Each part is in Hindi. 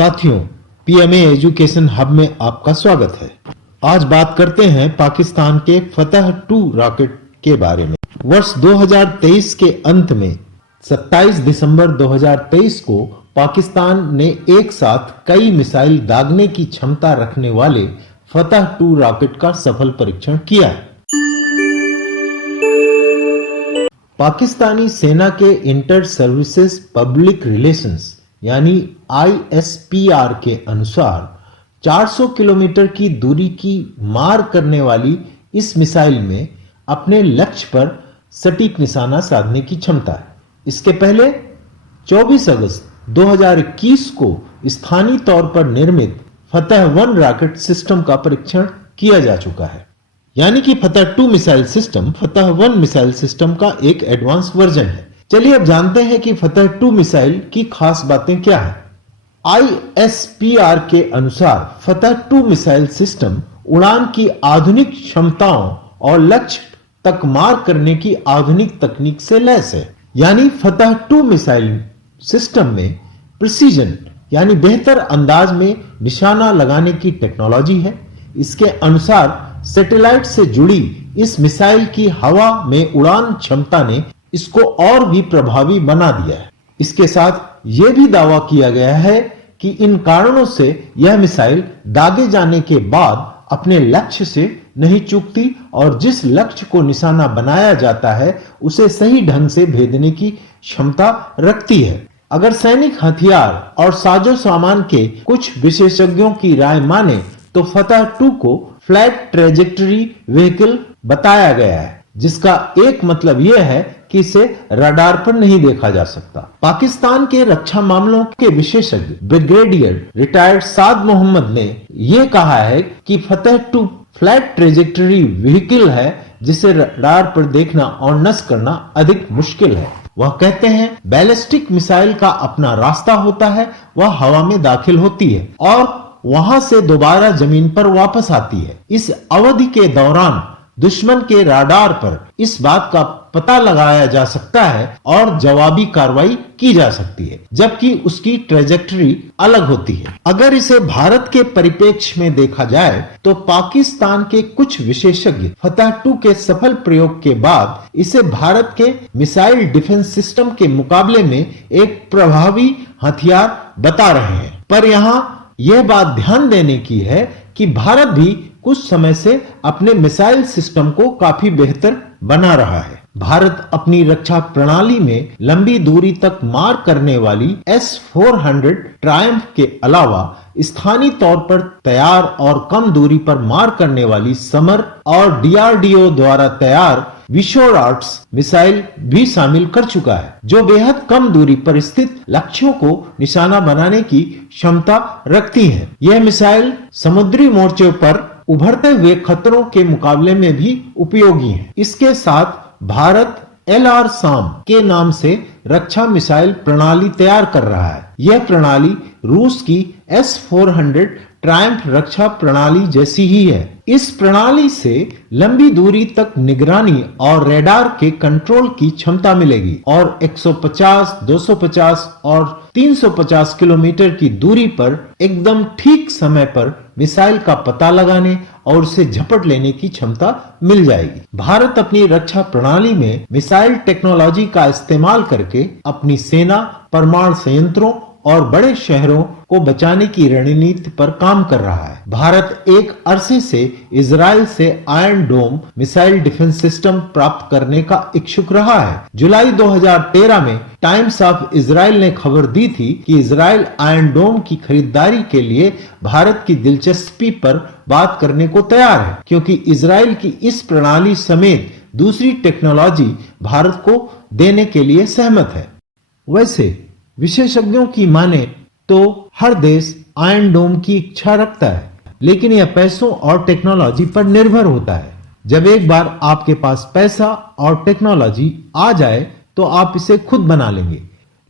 साथियों, पीएमए एजुकेशन हब में आपका स्वागत है। आज बात करते हैं पाकिस्तान के फतह 2 रॉकेट के बारे में। वर्ष 2023 के अंत में 27 दिसंबर 2023 को पाकिस्तान ने एक साथ कई मिसाइल दागने की क्षमता रखने वाले फतह 2 रॉकेट का सफल परीक्षण किया है। पाकिस्तानी सेना के इंटर सर्विसेज पब्लिक रिलेशंस यानी ISPR के अनुसार 400 किलोमीटर की दूरी की मार करने वाली इस मिसाइल में अपने लक्ष्य पर सटीक निशाना साधने की क्षमता है। इसके पहले 24 अगस्त 2021 को स्थानीय तौर पर निर्मित फतह 1 रॉकेट सिस्टम का परीक्षण किया जा चुका है। यानी कि फतह 2 मिसाइल सिस्टम फतह 1 मिसाइल सिस्टम का एक एडवांस वर्जन है। चलिए अब जानते हैं कि फतह 2 मिसाइल की खास बातें क्या है। ISPR के अनुसार फतह 2 मिसाइल सिस्टम उड़ान की आधुनिक क्षमताओं और लक्ष्य तक मार करने की आधुनिक तकनीक से लैस है। यानी फतह 2 मिसाइल सिस्टम में प्रिसीजन यानी बेहतर अंदाज में निशाना लगाने की टेक्नोलॉजी है। इसके अनुसार सैटेलाइट से जुड़ी इस मिसाइल की हवा में उड़ान क्षमता ने इसको और भी प्रभावी बना दिया है। इसके साथ यह भी दावा किया गया है कि इन कारणों से यह मिसाइल दागे जाने के बाद अपने लक्ष्य से नहीं चूकती और जिस लक्ष्य को निशाना बनाया जाता है उसे सही ढंग से भेदने की क्षमता रखती है। अगर सैनिक हथियार और साजो सामान के कुछ विशेषज्ञों की राय माने तो फतह 2 को फ्लैट ट्रेजेक्टरी व्हीकल बताया गया है, जिसका एक मतलब यह है कि इसे रडार पर नहीं देखा जा सकता। पाकिस्तान के रक्षा मामलों के विशेषज्ञ ब्रिगेडियर रिटायर्ड साद मोहम्मद ने यह कहा है कि फतह 2 फ्लैट ट्रेजेक्टरी व्हीकल है जिसे रडार पर देखना और नष्ट करना अधिक मुश्किल है। वह कहते हैं बैलिस्टिक मिसाइल का अपना रास्ता होता है, वह हवा में दाखिल होती है और वहां से दोबारा जमीन पर वापस आती है। इस अवधि के दौरान दुश्मन के राडार पर इस बात का पता लगाया जा सकता है और जवाबी कार्रवाई की जा सकती है, जबकि उसकी ट्रेजेक्टरी अलग होती है। अगर इसे भारत के परिप्रेक्ष्य में देखा जाए तो पाकिस्तान के कुछ विशेषज्ञ फतह 2 के सफल प्रयोग के बाद इसे भारत के मिसाइल डिफेंस सिस्टम के मुकाबले में एक प्रभावी हथियार बता रहे हैं। पर यहाँ यह बात ध्यान देने की है कि भारत भी कुछ समय से अपने मिसाइल सिस्टम को काफी बेहतर बना रहा है। भारत अपनी रक्षा प्रणाली में लंबी दूरी तक मार करने वाली S-400 ट्रायम्फ के अलावा स्थानीय तौर पर तैयार और कम दूरी पर मार करने वाली समर और DRDO द्वारा तैयार विशोराट्स मिसाइल भी शामिल कर चुका है, जो बेहद कम दूरी पर स्थित लक्ष्यों को निशाना बनाने की क्षमता रखती है। यह मिसाइल समुद्री मोर्चे पर उभरते हुए खतरों के मुकाबले में भी उपयोगी है। इसके साथ भारत LRSAM के नाम से रक्षा मिसाइल प्रणाली तैयार कर रहा है। यह प्रणाली रूस की S-400 ट्रायम्फ रक्षा प्रणाली जैसी ही है। इस प्रणाली से लंबी दूरी तक निगरानी और रडार के कंट्रोल की क्षमता मिलेगी और 150, 250 और 350 किलोमीटर की दूरी पर एकदम ठीक समय पर मिसाइल का पता लगाने और उसे झपट लेने की क्षमता मिल जाएगी। भारत अपनी रक्षा प्रणाली में मिसाइल टेक्नोलॉजी का इस्तेमाल करके अपनी सेना, परमाणु संयंत्रों और बड़े शहरों को बचाने की रणनीति पर काम कर रहा है। भारत एक अरसे से इजराइल से iron dome missile defence system प्राप्त करने का इच्छुक रहा है। जुलाई 2013 में टाइम्स ऑफ इजराइल ने खबर दी थी कि इजराइल आयरन डोम की खरीदारी के लिए भारत की दिलचस्पी पर बात करने को तैयार है, क्योंकि इजराइल की इस प्रणाली समेत दूसरी टेक्नोलॉजी भारत को देने के लिए सहमत है। वैसे विशेषज्ञों की माने तो हर देश आयरन डोम की इच्छा रखता है, लेकिन यह पैसों और टेक्नोलॉजी पर निर्भर होता है। जब एक बार आपके पास पैसा और टेक्नोलॉजी आ जाए तो आप इसे खुद बना लेंगे,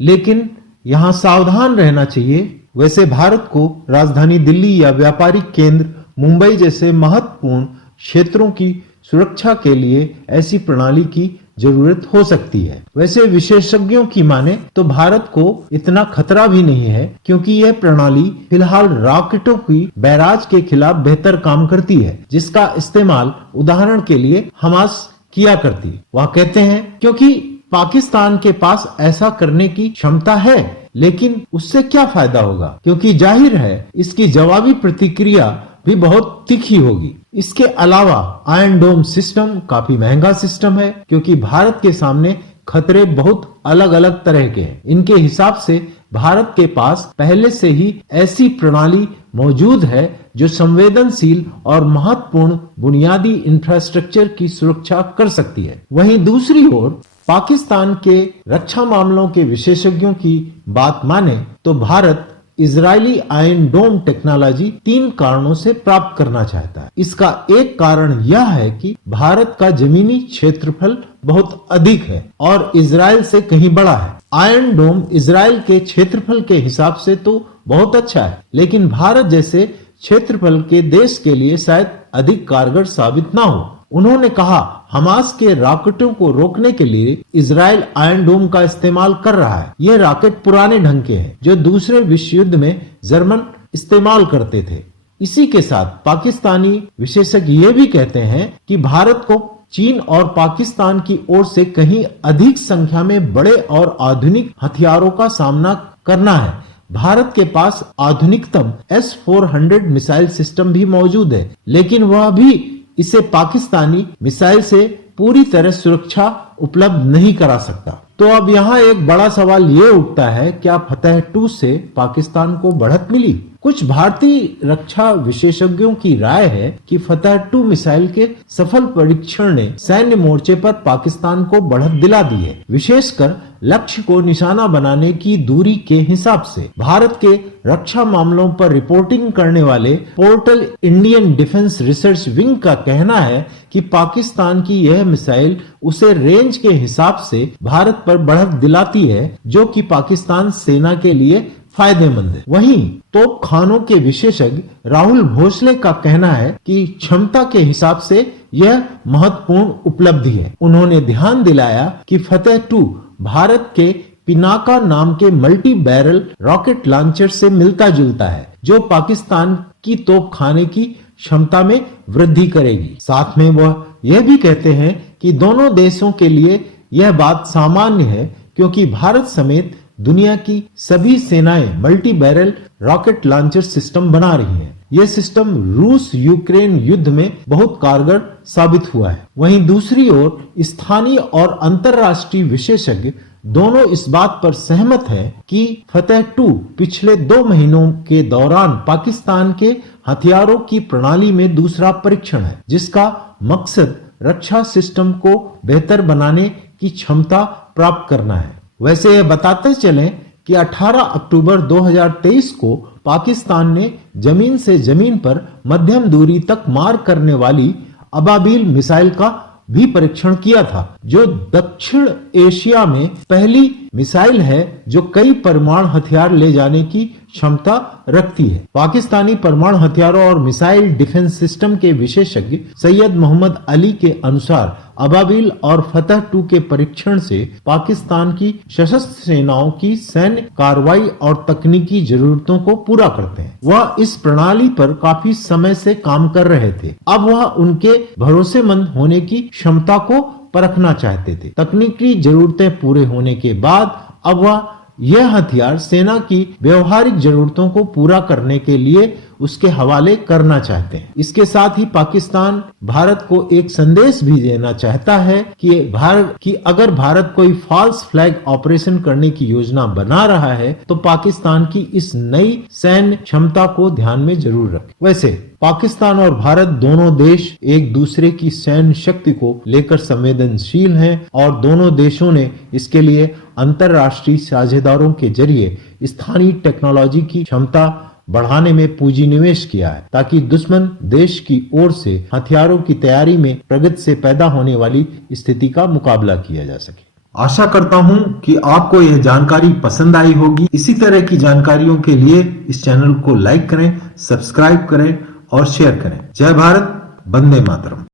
लेकिन यहाँ सावधान रहना चाहिए। वैसे भारत को राजधानी दिल्ली या व्यापारिक केंद्र मुंबई जैसे महत्वपूर्ण क्षेत्रों की सुरक्षा के लिए ऐसी प्रणाली की जरूरत हो सकती है। वैसे विशेषज्ञों की माने तो भारत को इतना खतरा भी नहीं है, क्योंकि यह प्रणाली फिलहाल रॉकेटों की बैराज के खिलाफ बेहतर काम करती है, जिसका इस्तेमाल उदाहरण के लिए हमास किया करती है। वह कहते हैं क्योंकि पाकिस्तान के पास ऐसा करने की क्षमता है, लेकिन उससे क्या फायदा होगा, क्योंकि जाहिर है इसकी जवाबी प्रतिक्रिया भी बहुत तीखी होगी। इसके अलावा आयरन डोम सिस्टम काफी महंगा सिस्टम है, क्योंकि भारत के सामने खतरे बहुत अलग अलग तरह के हैं। इनके हिसाब से भारत के पास पहले से ही ऐसी प्रणाली मौजूद है जो संवेदनशील और महत्वपूर्ण बुनियादी इंफ्रास्ट्रक्चर की सुरक्षा कर सकती है। वहीं दूसरी ओर पाकिस्तान के रक्षा मामलों के विशेषज्ञों की बात माने तो भारत इजरायली आयरन डोम टेक्नोलॉजी 3 कारणों से प्राप्त करना चाहता है। इसका एक कारण यह है कि भारत का जमीनी क्षेत्रफल बहुत अधिक है और इजराइल से कहीं बड़ा है। आयरन डोम इजराइल के क्षेत्रफल के हिसाब से तो बहुत अच्छा है, लेकिन भारत जैसे क्षेत्रफल के देश के लिए शायद अधिक कारगर साबित ना हो। उन्होंने कहा, हमास के रॉकेटों को रोकने के लिए इजराइल आयरन डोम का इस्तेमाल कर रहा है। ये रॉकेट पुराने ढंग के हैं, जो दूसरे विश्व युद्ध में जर्मन इस्तेमाल करते थे। इसी के साथ पाकिस्तानी विशेषज्ञ ये भी कहते हैं कि भारत को चीन और पाकिस्तान की ओर से कहीं अधिक संख्या में बड़े और आधुनिक हथियारों का सामना करना है। भारत के पास आधुनिकतम S-400 मिसाइल सिस्टम भी मौजूद है, लेकिन वह भी इसे पाकिस्तानी मिसाइल से पूरी तरह सुरक्षा उपलब्ध नहीं करा सकता। तो अब यहाँ एक बड़ा सवाल ये उठता है, क्या फतह 2 से पाकिस्तान को बढ़त मिली? कुछ भारतीय रक्षा विशेषज्ञों की राय है कि फतह 2 मिसाइल के सफल परीक्षण ने सैन्य मोर्चे पर पाकिस्तान को बढ़त दिला दी है, विशेषकर लक्ष्य को निशाना बनाने की दूरी के हिसाब से। भारत के रक्षा मामलों पर रिपोर्टिंग करने वाले portal Indian defence research wing का कहना है कि पाकिस्तान की यह मिसाइल उसे रेंज के हिसाब से भारत पर बढ़त दिलाती है, जो कि पाकिस्तान सेना के लिए फायदेमंद है। वहीं तोपखानों के विशेषज्ञ राहुल भोसले का कहना है कि क्षमता के हिसाब से यह महत्वपूर्ण उपलब्धि है। उन्होंने ध्यान दिलाया कि फतह 2 भारत के पिनाका नाम के मल्टी बैरल रॉकेट लॉन्चर से मिलता जुलता है, जो पाकिस्तान की तोपखाने की क्षमता में वृद्धि करेगी। साथ में वह यह भी कहते हैं कि दोनों देशों के लिए यह बात सामान्य है, क्योंकि भारत समेत दुनिया की सभी सेनाएं multi barrel rocket launcher system बना रही हैं। यह सिस्टम रूस यूक्रेन युद्ध में बहुत कारगर साबित हुआ है। वहीं दूसरी ओर स्थानीय और अंतर्राष्ट्रीय विशेषज्ञ दोनों इस बात पर सहमत हैं कि फतह 2 पिछले 2 महीनों के दौरान पाकिस्तान के हथियारों की प्रणाली में दूसरा परीक्षण है, जिसका मकसद रक्षा सिस्टम को बेहतर बनाने की क्षमता प्राप्त करना है। वैसे यह बताते चलें कि 18 अक्टूबर 2023 को पाकिस्तान ने जमीन से जमीन पर मध्यम दूरी तक मार करने वाली अबाबील मिसाइल का भी परीक्षण किया था, जो दक्षिण एशिया में पहली मिसाइल है जो कई परमाणु हथियार ले जाने की क्षमता रखती है। पाकिस्तानी परमाणु हथियारों और मिसाइल डिफेंस सिस्टम के विशेषज्ञ सैयद मोहम्मद अली के अनुसार अबाबील और फतह 2 के परीक्षण से पाकिस्तान की सशस्त्र सेनाओं की सैन्य कार्रवाई और तकनीकी जरूरतों को पूरा करते हैं। वह इस प्रणाली पर काफी समय से काम कर रहे थे। अब वह उनके भरोसेमंद होने की क्षमता को परखना चाहते थे। तकनीकी जरूरतें पूरे होने के बाद अब वह यह हथियार सेना की व्यवहारिक जरूरतों को पूरा करने के लिए उसके हवाले करना चाहते हैं। इसके साथ ही पाकिस्तान भारत को एक संदेश भी देना चाहता है कि अगर भारत कोई फॉल्स फ्लैग ऑपरेशन करने की योजना बना रहा है तो पाकिस्तान की इस नई सैन्य क्षमता को ध्यान में जरूर रखें। वैसे पाकिस्तान और भारत दोनों देश एक दूसरे की सैन्य शक्ति को लेकर संवेदनशील हैं और दोनों देशों ने इसके लिए अंतर्राष्ट्रीय साझेदारों के जरिए स्थानीय टेक्नोलॉजी की क्षमता बढ़ाने में पूंजी निवेश किया है, ताकि दुश्मन देश की ओर से हथियारों की तैयारी में प्रगति से पैदा होने वाली स्थिति का मुकाबला किया जा सके। आशा करता हूं कि आपको यह जानकारी पसंद आई होगी। इसी तरह की जानकारियों के लिए इस चैनल को लाइक करें, सब्सक्राइब करें और शेयर करें। जय भारत, वंदे मातरम।